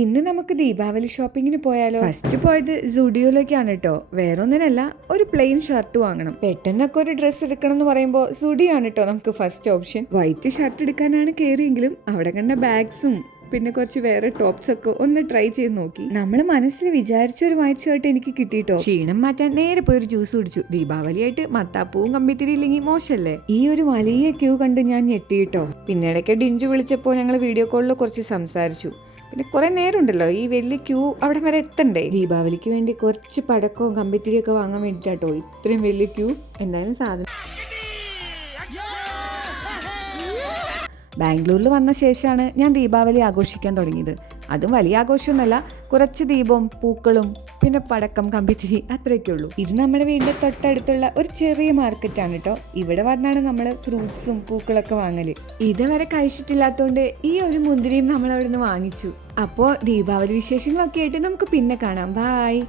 ഇന്ന് നമുക്ക് ദീപാവലി ഷോപ്പിങ്ങിന് പോയാലോ? ഫസ്റ്റ് പോയത് സുഡിയോയിലേക്കാണ് കേട്ടോ. വേറൊന്നിനല്ല, ഒരു പ്ലെയിൻ ഷർട്ട് വാങ്ങണം. പെട്ടെന്നൊക്കെ ഒരു ഡ്രസ്സ് എടുക്കണം എന്ന് പറയുമ്പോൾ സുഡിയോ ആണ് കേട്ടോ നമുക്ക് ഫസ്റ്റ് ഓപ്ഷൻ. വൈറ്റ് ഷർട്ട് എടുക്കാനാണ് കയറിയെങ്കിലും അവിടെ കണ്ട ബാഗ്സും പിന്നെ കുറച്ച് വേറെ ടോപ്സ് ഒക്കെ ഒന്ന് ട്രൈ ചെയ്ത് നോക്കി. നമ്മൾ മനസ്സിൽ വിചാരിച്ച ഒരു വൈറ്റ് ഷർട്ട് എനിക്ക് കിട്ടിയിട്ടോ. ക്ഷീണം മാറ്റാൻ നേരെ പോയി ഒരു ജ്യൂസ് കുടിച്ചു. ദീപാവലിയായിട്ട് മത്താപ്പൂവും കമ്പിത്തിരി ഇല്ലെങ്കിൽ മോശമല്ലേ? ഈ ഒരു വലിയ ക്യൂ കണ്ട് ഞാൻ ഞെട്ടിയിട്ടോ. പിന്നെ ഇടയ്ക്ക് ഡിഞ്ചു വിളിച്ചപ്പോൾ ഞങ്ങൾ വീഡിയോ കോളിൽ കുറച്ച് സംസാരിച്ചു. പിന്നെ കുറെ നേരം ഉണ്ടല്ലോ ഈ വലിയ ക്യൂ അവിടെ വരെ എത്തണ്ടേ. ദീപാവലിക്ക് വേണ്ടി കുറച്ച് പടക്കവും കമ്പിത്തിരിയൊക്കെ വാങ്ങാൻ വേണ്ടിയിട്ടോ ഇത്രയും വലിയ ക്യൂ. എന്തായാലും സാധനം ബാംഗ്ലൂരിൽ വന്ന ശേഷമാണ് ഞാൻ ദീപാവലി ആഘോഷിക്കാൻ തുടങ്ങിയത്. അതും വലിയ ആഘോഷമൊന്നുമല്ല, കുറച്ച് ദീപവും പൂക്കളും പിന്നെ പടക്കം കമ്പിത്തിരി അത്രയൊക്കെ ഉള്ളൂ. ഇത് നമ്മുടെ വീടിൻ്റെ തൊട്ടടുത്തുള്ള ഒരു ചെറിയ മാർക്കറ്റാണ് കേട്ടോ. ഇവിടെ വന്നാണ് നമ്മൾ ഫ്രൂട്ട്സും പൂക്കളൊക്കെ വാങ്ങല്. ഇതുവരെ കഴിച്ചിട്ടില്ലാത്തതുകൊണ്ട് ഈ ഒരു മുന്തിരിയും നമ്മൾ അവിടെ നിന്ന് വാങ്ങിച്ചു. അപ്പോൾ ദീപാവലി വിശേഷങ്ങളൊക്കെ ആയിട്ട് നമുക്ക് പിന്നെ കാണാം. ബായ്.